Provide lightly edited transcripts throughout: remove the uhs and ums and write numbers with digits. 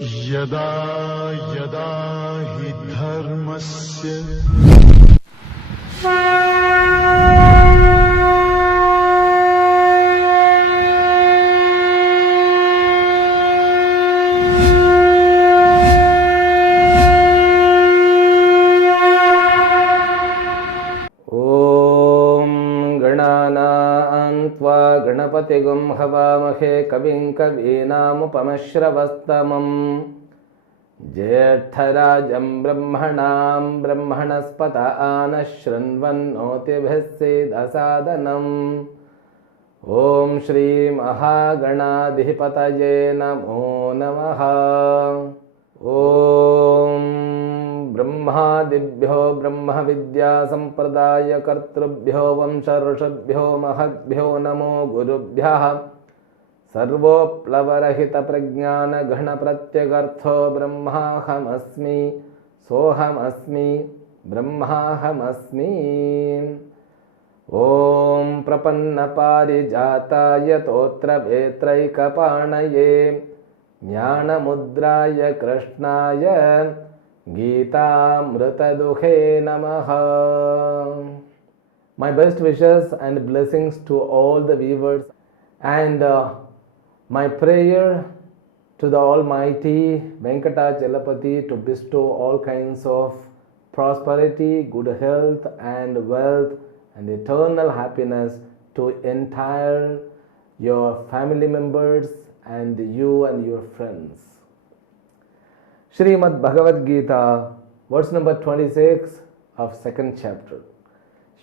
यदा यदा हि धर्मस्य गणपतिगुं हवामहे कविं कवीनामुपमश्रवस्तमं ज्येष्ठराजं ब्रह्मणां ब्रह्मणस्पत आनशृण्वन्नोतिभिः सीदसादनम् ॐ श्रीमहागणाधिपतये नमो नमः। ॐ ब्रह्मादिभ्यो ब्रह्मविद्या सम्प्रदायकर्तृभ्यो वंशऋषभ्यो महद्भ्यो नमो गुरुभ्यः। सर्वोप्लवरहितप्रज्ञानघनप्रत्यगर्थो ब्रह्माहमस्मि सोऽहमस्मि ब्रह्माहमस्मि। ॐ प्रपन्नपारिजाताय तोत्रवेत्रैकपाणये ज्ञानमुद्राय कृष्णाय गीतामृतदुहे नमः। My best wishes and blessings to all the viewers, and my prayer to the Almighty Venkatachalapati to bestow all kinds of prosperity, good health and wealth and eternal happiness to entire your family members and you and your friends. Srimad Bhagavad Gita, verse number 26 of second chapter.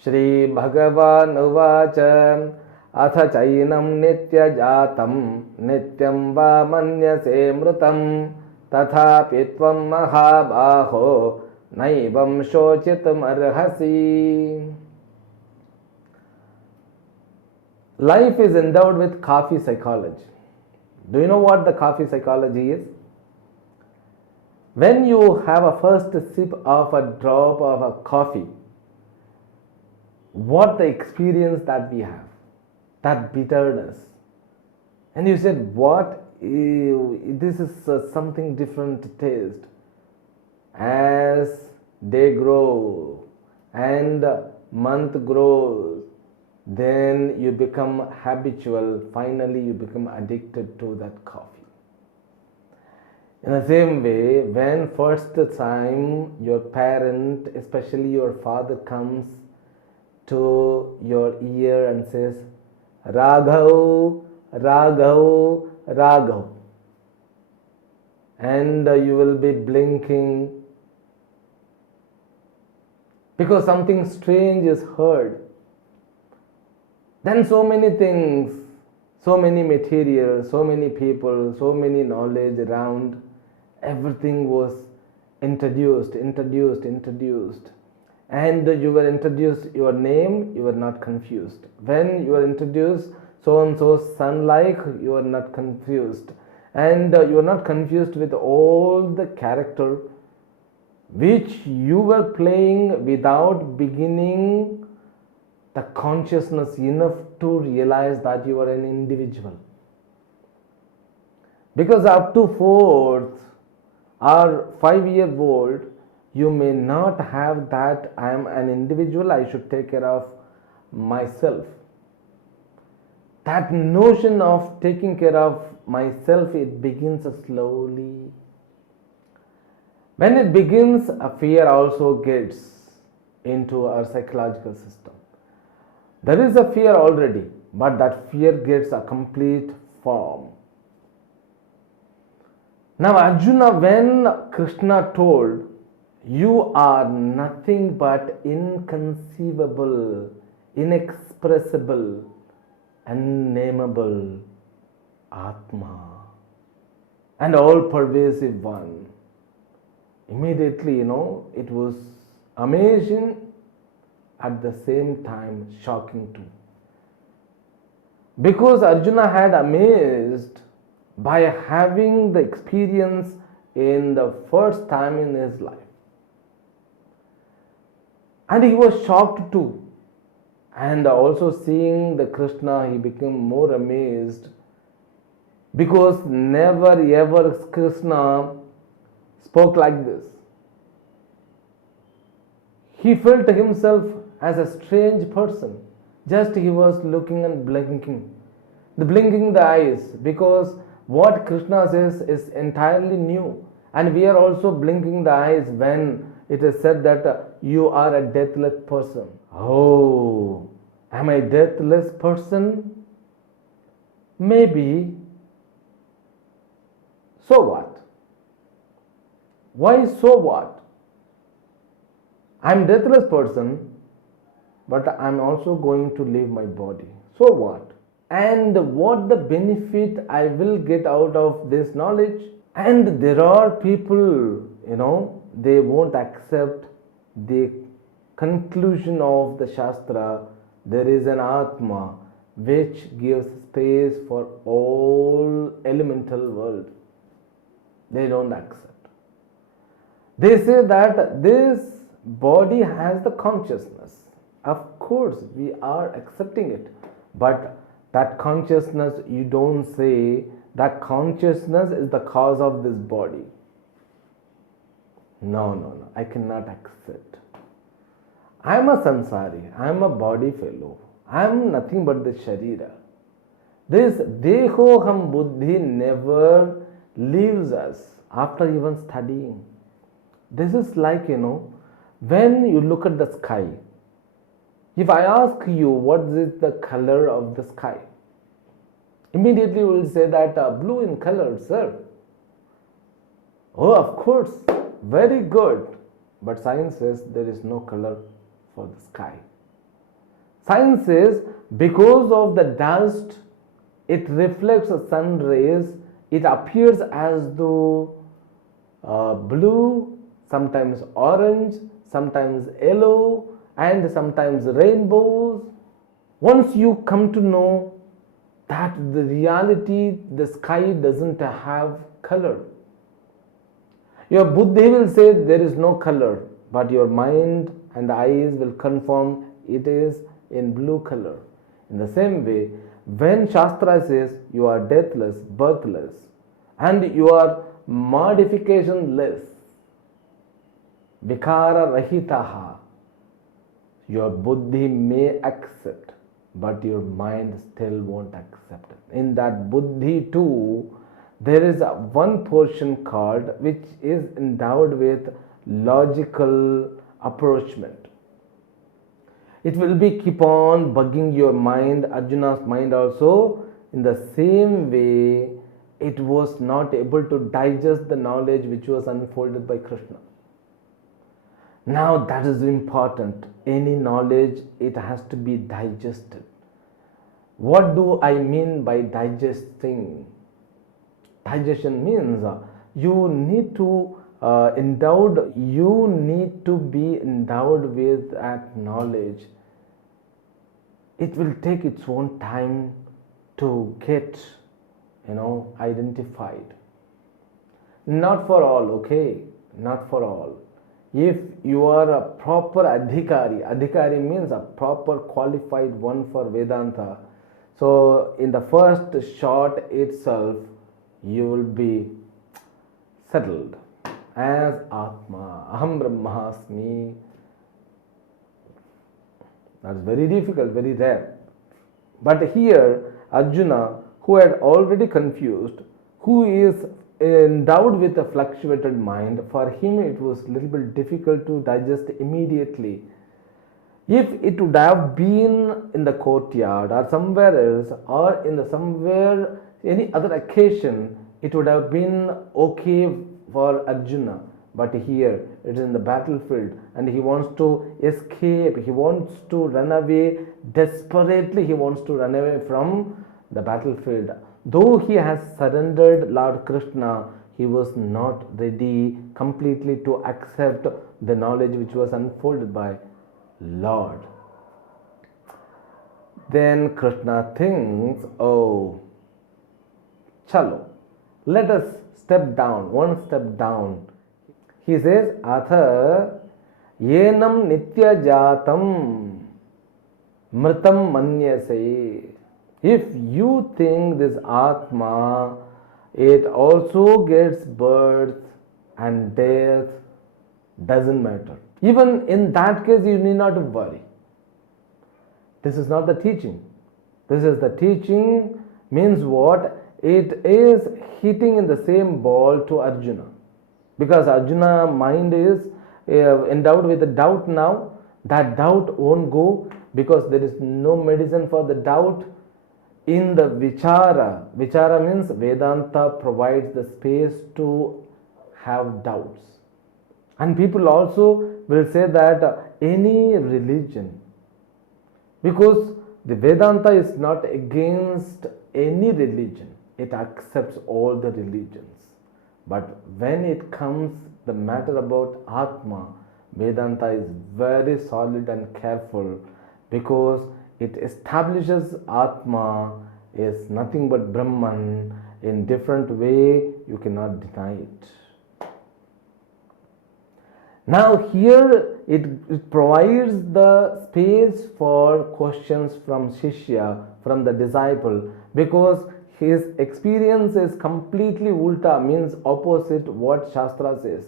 Shri Bhagavan Uvacha Atha Chainam Nitya Jatam Nityam Va Manyase Mrutam Tatha Pitvam Mahabaho Naivam Shochitam Arhasi. Life is endowed with coffee psychology. Do you know what the coffee psychology is? When you have a first sip of a drop of a coffee, what the experience that we have, that bitterness, and you said, what? Ew, this is something different taste. As day grows and month grows, then you become habitual, finally you become addicted to that coffee. In the same way, when first time your parent, especially your father, comes to your ear and says, Raghav, Raghav, Raghav, and you will be blinking because something strange is heard. Then so many things, so many materials, so many people, so many knowledge around, everything was introduced. And you were introduced your name, you were not confused. When you were introduced so-and-so son-like, you were not confused. And you were not confused with all the character which you were playing without beginning the consciousness enough to realize that you are an individual. Because up to 4th or 5-year-old, you may not have that I am an individual, I should take care of myself. That notion of taking care of myself, it begins slowly. When it begins, a fear also gets into our psychological system. There is a fear already, but that fear gets a complete form. Now Arjuna, when Krishna told, you are nothing but inconceivable, inexpressible, unnameable Atma, and all-pervasive one. Immediately, it was amazing, at the same time shocking too. Because Arjuna had amazed by having the experience in the first time in his life. And he was shocked too. And also seeing the Krishna, he became more amazed because never ever Krishna spoke like this. He felt himself as a strange person. Just he was looking and blinking. Blinking the eyes, because what Krishna says is entirely new. And we are also blinking the eyes when it is said that you are a deathless person. Oh, am I a deathless person? Maybe. So what? Why so what? I am a deathless person, but I am also going to leave my body. So what? And what the benefit I will get out of this knowledge? And there are people, they won't accept the conclusion of the Shastra. There is an Atma which gives space for all elemental world. They don't accept. They say that this body has the consciousness. Of course, we are accepting it. But that consciousness, you don't say that consciousness is the cause of this body. No, I cannot accept. I am a samsari, I am a body fellow, I am nothing but the sharira. This dehoham buddhi never leaves us after even studying. This is like, when you look at the sky, if I ask you what is the color of the sky, immediately you will say that blue in color, sir. Oh, of course, very good. But science says there is no color for the sky. Science says because of the dust, it reflects the sun rays, it appears as though blue, sometimes orange, sometimes yellow, and sometimes rainbows. Once you come to know that the reality, the sky doesn't have color, your buddhi will say there is no color, but your mind and eyes will confirm it is in blue color. In the same way, when Shastra says you are deathless, birthless, and you are modificationless, vikara rahitaha, your buddhi may accept, but your mind still won't accept it. In that buddhi too, there is one portion called which is endowed with logical approachment. It will be keep on bugging your mind, Arjuna's mind also. In the same way, it was not able to digest the knowledge which was unfolded by Krishna. Now that is important. Any knowledge, it has to be digested. What do I mean by digesting? Digestion means you need to be endowed with that knowledge. It will take its own time to get, identified. Not for all, okay? Not for all. If you are a proper adhikari means a proper qualified one for Vedanta. So in the first shot itself, you will be settled as Atma, Aham Brahmasmi. That's very difficult, very rare. But here, Arjuna, who had already confused, who is endowed with a fluctuated mind, for him it was a little bit difficult to digest immediately. If it would have been in the courtyard or somewhere else, or in somewhere any other occasion, it would have been okay for Arjuna. But here it is in the battlefield and he wants to escape, he wants to run away, desperately he wants to run away from the battlefield. Though he has surrendered Lord Krishna, he was not ready completely to accept the knowledge which was unfolded by Lord. Then Krishna thinks, oh, chalo, let us step down, one step down. He says, Atha yenam nitya jatam mritam manyase. If you think this Atma it also gets birth and death, doesn't matter. Even in that case, you need not worry. This is not the teaching. This is the teaching means what? It is hitting in the same ball to Arjuna. Because Arjuna mind is endowed with a doubt now. That doubt won't go because there is no medicine for the doubt. In the vichara means Vedanta provides the space to have doubts. And people also will say that any religion, because the Vedanta is not against any religion, it accepts all the religions. But when it comes the matter about Atma, Vedanta is very solid and careful because it establishes Atma is nothing but Brahman in different way, you cannot deny it. Now here it provides the space for questions from Shishya, from the disciple, because his experience is completely ulta, means opposite what Shastra says.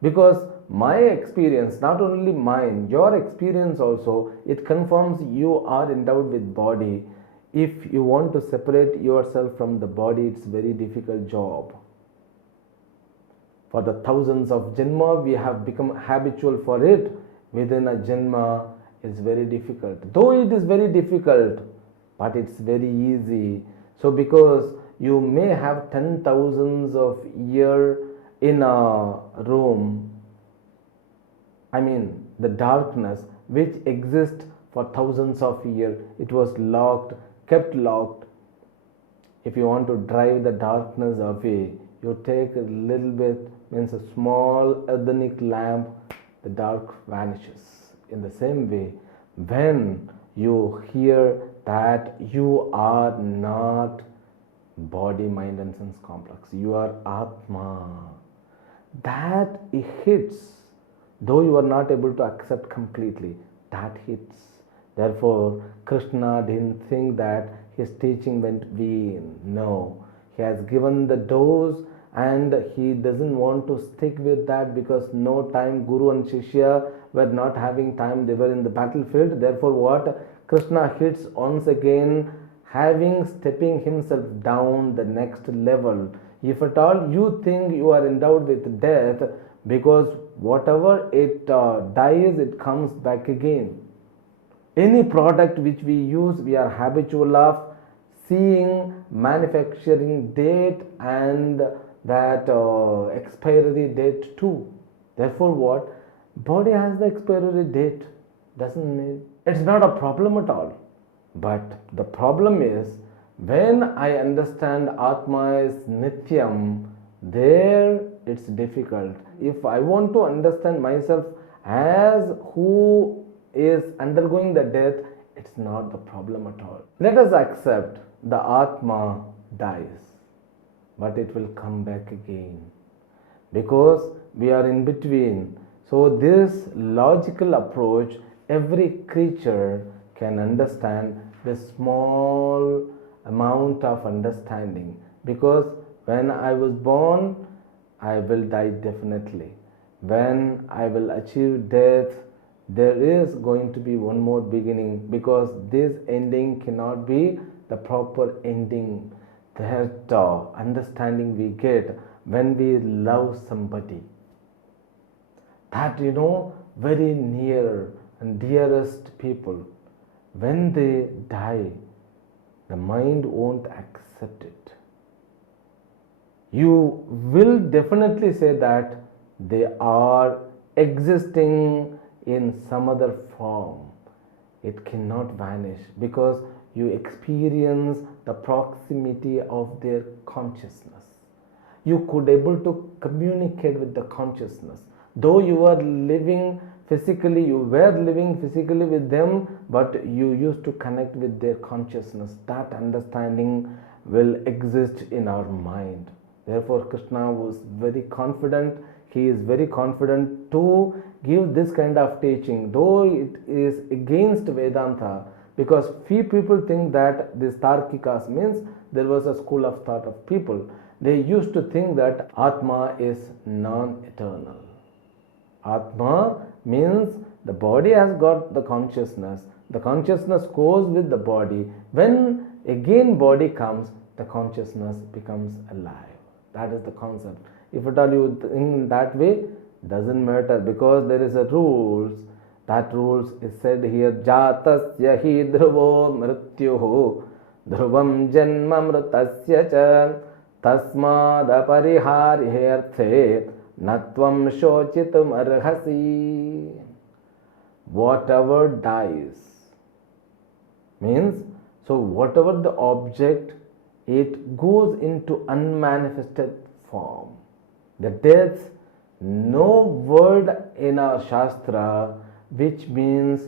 Because my experience, not only mine, your experience also, it confirms you are endowed with body. If you want to separate yourself from the body, it's a very difficult job. For the thousands of janma, we have become habitual for it. Within a janma, it's very difficult. Though it is very difficult, but it's very easy. So because you may have 10,000s of years in a room, the darkness which exists for thousands of years, it was locked, kept locked. If you want to drive the darkness away, you take a little bit, means a small earthenic lamp, the dark vanishes. In the same way, when you hear that you are not body, mind and sense complex, you are Atma, that it hits, though you are not able to accept completely, that hits. Therefore, Krishna didn't think that his teaching went vain. No, he has given the dose and he doesn't want to stick with that because no time, Guru and Shishya were not having time, they were in the battlefield. Therefore, what? Krishna hits once again, stepping himself down the next level. If at all you think you are endowed with death, because whatever it dies, it comes back again. Any product which we use, we are habitual of seeing manufacturing date and that expiry date too. Therefore what? Body has the expiry date, doesn't need. It's not a problem at all. But the problem is, when I understand Atma is Nityam, there it's difficult. If I want to understand myself as who is undergoing the death, it's not the problem at all. Let us accept the Atma dies, but it will come back again because we are in between. So this logical approach, every creature can understand this small amount of understanding, because when I was born, I will die definitely. When I will achieve death, there is going to be one more beginning, because this ending cannot be the proper ending. That understanding we get when we love somebody, that very near and dearest people, when they die, the mind won't accept it. You will definitely say that they are existing in some other form. It cannot vanish because you experience the proximity of their consciousness. You could able to communicate with the consciousness. Though you were living physically with them, but you used to connect with their consciousness. That understanding will exist in our mind. Therefore, Krishna was very confident. He is very confident to give this kind of teaching, though it is against Vedanta, because few people think that this Tarkikas means there was a school of thought of people. they used to think that Atma is non-eternal. Atma means the body has got the consciousness goes with the body. When again body comes, the consciousness becomes alive. That is the concept. If at all you think in that way, doesn't matter, because there is a rules. That rules is said here, Jatasya hi dhruvo mrityuhu dhruvam janma mrutasya cha tasmad apariharyarthe natvam shochitum arhasi. Whatever dies means, so whatever the object, it goes into unmanifested form. The death, no word in our Shastra which means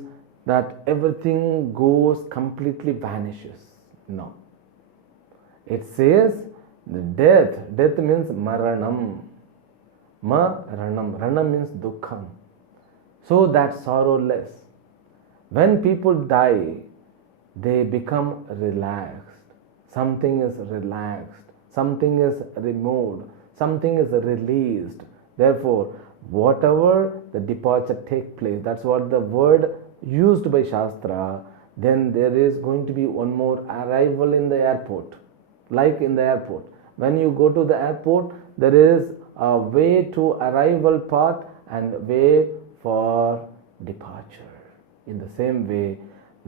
that everything goes completely vanishes. No. It says the death means maranam. Ranam means dukkham. So that sorrowless. When people die, they become relaxed. Something is relaxed. Something is removed. Something is released. Therefore, whatever the departure take place, that's what the word used by Shastra. Then there is going to be one more arrival in the airport. Like in the airport. When you go to the airport, there is a way to arrival part and way for departure. In the same way,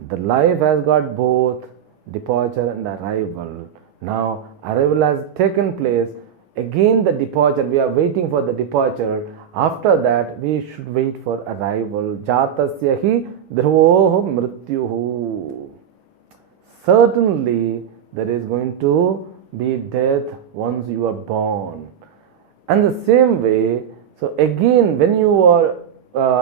the life has got both departure and arrival. Now, arrival has taken place. Again, the departure, we are waiting for the departure. After that, we should wait for arrival. Jatasya hi dhruvoh mrityuhu. Certainly, there is going to be death once you are born. And the same way, so again, when you are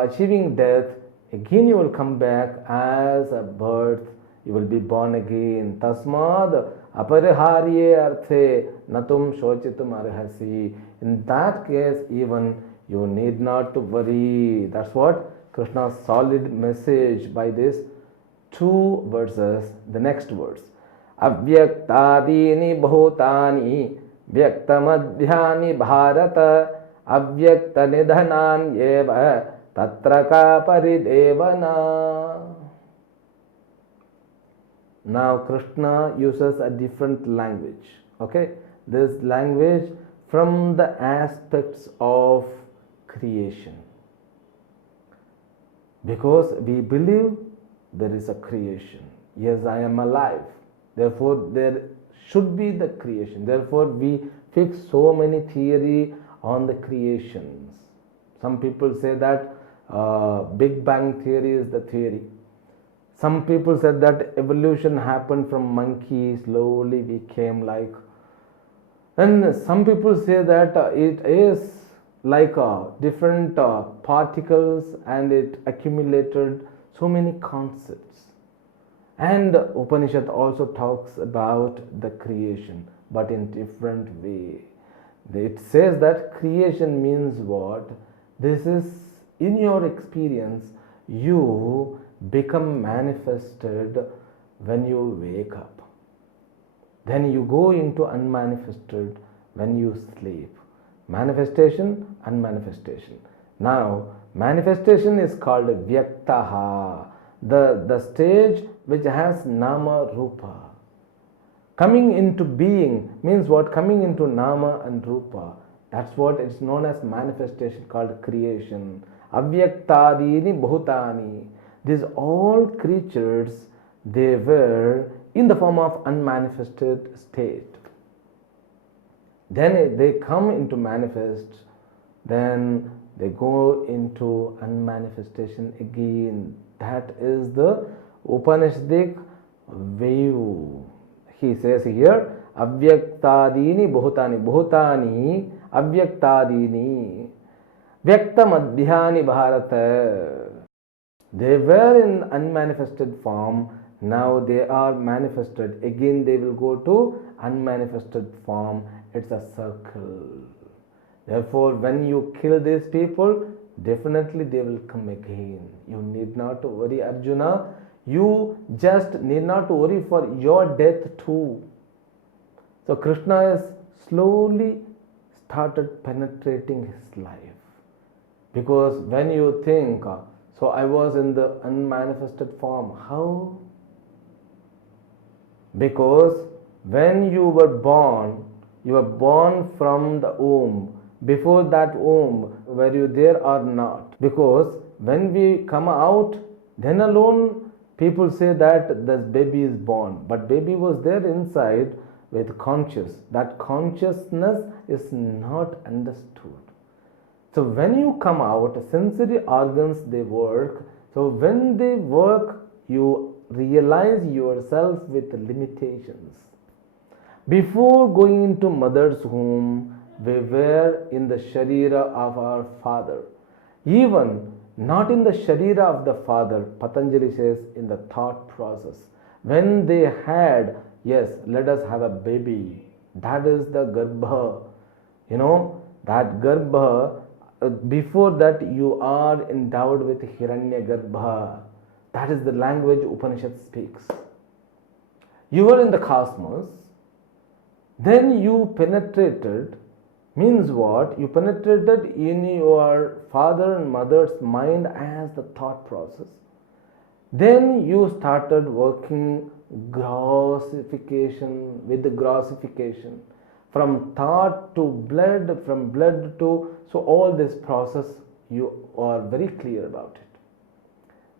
achieving death, again you will come back as a birth. You will be born again. Tasmad apariharye arthe natum shochitum arhasi. In that case, even you need not to worry. That's what Krishna's solid message by this two verses. The next verse. Avyaktadini bhutani vyaktamadhyani bharata avyakta nidhanan yeva tatra ka paridevana. Now Krishna uses a different language. Okay, this language from the aspects of creation, because we believe there is a creation. Yes, I am alive, therefore there should be the creation. Therefore we fix so many theory on the creations. Some people say that Big Bang theory is the theory. Some people said that evolution happened from monkey, slowly we came like. And some people say that it is like different particles and it accumulated so many concepts. And Upanishad also talks about the creation, but in different way. It says that creation means what? This is in your experience, you become manifested when you wake up. Then you go into unmanifested when you sleep. Manifestation, unmanifestation. Now, manifestation is called Vyaktaha, the stage which has Nama Rupa. Coming into being means what? Coming into Nama and Rupa. That's what is known as manifestation, called creation. Avyaktadini bhutani. These all creatures, they were in the form of unmanifested state. Then they come into manifest, then they go into unmanifestation again. That is the Upanishadic view. He says here, Avyaktadini bhutani. Bhutani, Avyaktadini. Vyaktamadhyani bharata. They were in unmanifested form, now they are manifested. Again they will go to unmanifested form. It's a circle. Therefore, when you kill these people, definitely they will come again. You need not to worry, Arjuna. You just need not to worry for your death too. So Krishna is slowly started penetrating his life. Because when you think, so I was in the unmanifested form, how? Because when you were born from the womb. Before that womb, were you there or not? Because when we come out, then alone people say that this baby is born. But baby was there inside with conscious. That consciousness is not understood. So when you come out, sensory organs, they work. So when they work, you realize yourself with limitations. Before going into mother's womb, we were in the sharira of our father. Even not in the sharira of the father, Patanjali says in the thought process. When they had, yes, let us have a baby, that is the garbha. That garbha, before that you are endowed with hiranya garbha. That is the language Upanishad speaks. You were in the cosmos, then you penetrated. Means what? You penetrated in your father and mother's mind as the thought process. Then you started working grossification with the grossification. From thought to blood, from blood to... So all this process, you are very clear about it.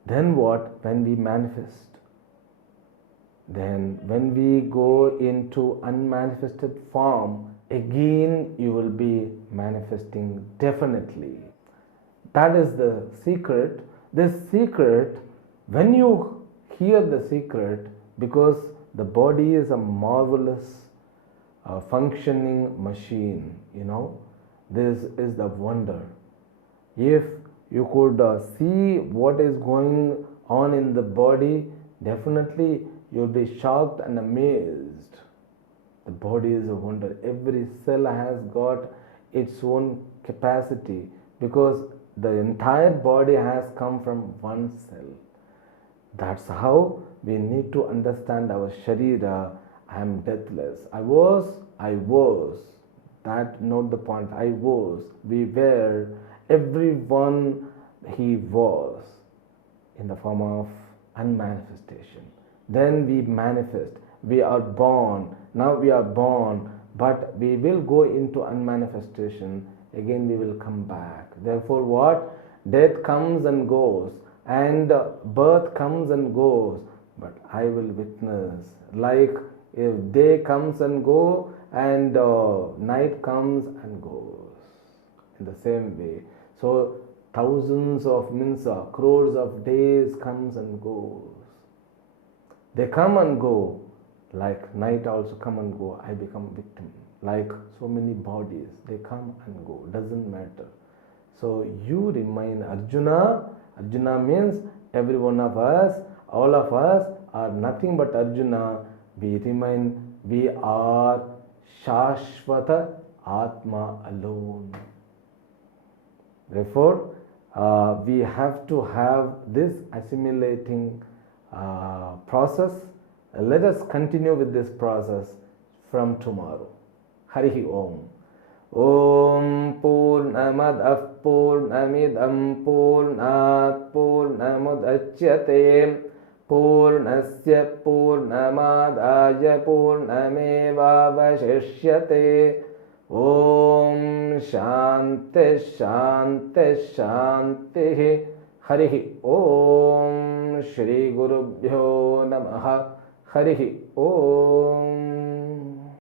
Then what? When we manifest. Then when we go into unmanifested form, again you will be manifesting definitely. That is the secret. This secret, when you hear the secret, because the body is a marvelous functioning machine, this is the wonder. If you could see what is going on in the body, definitely you'll be shocked and amazed. The body is a wonder. Every cell has got its own capacity, because the entire body has come from one cell. That's how we need to understand our sharira. I am deathless. I was. That, note the point. I was. We were. Everyone, he was in the form of unmanifestation. Then we manifest. We are born. Now we are born, but we will go into unmanifestation. Again we will come back. Therefore what? Death comes and goes, and birth comes and goes, but I will witness. Like if day comes and go, and night comes and goes. In the same way. So thousands of crores of days comes and goes. They come and go. Like night also come and go, I become victim. Like so many bodies, they come and go, doesn't matter. So you remain Arjuna. Arjuna means every one of us, all of us are nothing but Arjuna. We remain, we are Shashvata Atma alone. Therefore, we have to have this assimilating process. Let us continue with this process from tomorrow. Harihi Om. Om Purnamadah Purnamidam Purnat Purnamudachyate Purnasya Purnamadaya Purnamevavashishyate. Om Shanti Shanti Shanti. Harihi Om. Shri Gurubhyo Namaha. Harihi Om.